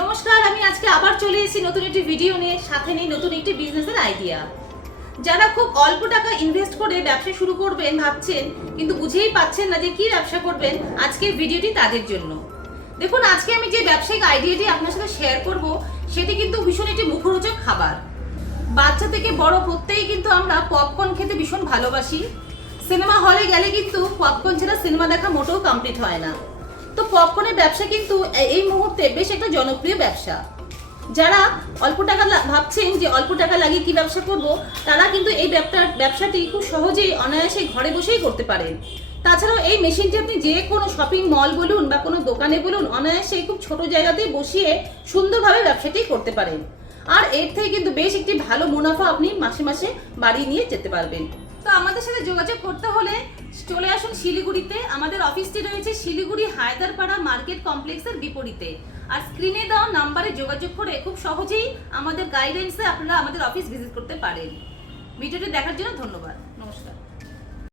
নমস্কার, আমি আজকে আবার চলে এসেছি নতুন একটি ভিডিও নিয়ে, সাথে নেই নতুন একটি বিজনেসের আইডিয়া। যারা খুব অল্প টাকা ইনভেস্ট করে ব্যবসা শুরু করবেন ভাবছেন, কিন্তু বুঝেই পাচ্ছেন না যে কি ব্যবসা করবেন, আজকের ভিডিওটি তাদের জন্য। দেখুন, আজকে আমি যে ব্যবসায়িক আইডিয়াটি আপনার সাথে শেয়ার করব, সেটি কিন্তু ভীষণ একটি মুখরোচক খাবার। বাচ্চা থেকে বড় প্রত্যেকেই কিন্তু আমরা পপকর্ন খেতে ভীষণ ভালোবাসি। সিনেমা হলে গেলে কিন্তু পপকর্ন ছাড়া সিনেমা দেখা মোটেও কমপ্লিট হয় না। তো পপকর্নের ব্যবসা কিন্তু এই মুহূর্তে বেশ একটা জনপ্রিয় ব্যবসা। যারা অল্প টাকা ভাবছেন যে অল্প টাকা লাগিয়ে কি ব্যবসা করব, তারা কিন্তু এই ব্যবসাটি খুব সহজেই অনায়াসে ঘরে বসেই করতে পারেন। তাছাড়াও এই মেশিনটি আপনি যে কোনো শপিং মল বলুন বা কোনো দোকানে বলুন, অনায়াসে খুব ছোট জায়গাতেই বসিয়ে সুন্দরভাবে ব্যবসাটি করতে পারেন। আর এর থেকে কিন্তু বেশ একটি ভালো মুনাফা আপনি মাসে মাসে বাড়িয়ে নিয়ে যেতে পারবেন। তো আমাদের সাথে যোগাযোগ করতে হলে চলে আসুন শিলিগুড়িতে। আমাদের অফিসটি রয়েছে শিলিগুড়ি হায়দারপাড়া মার্কেট কমপ্লেক্সের বিপরীতে। আর স্ক্রিনে দেওয়া নাম্বারে যোগাযোগ করে খুব সহজেই আমাদের গাইডেন্সে আপনারা আমাদের অফিস ভিজিট করতে পারেন। ভিডিওটি দেখার জন্য ধন্যবাদ। নমস্কার।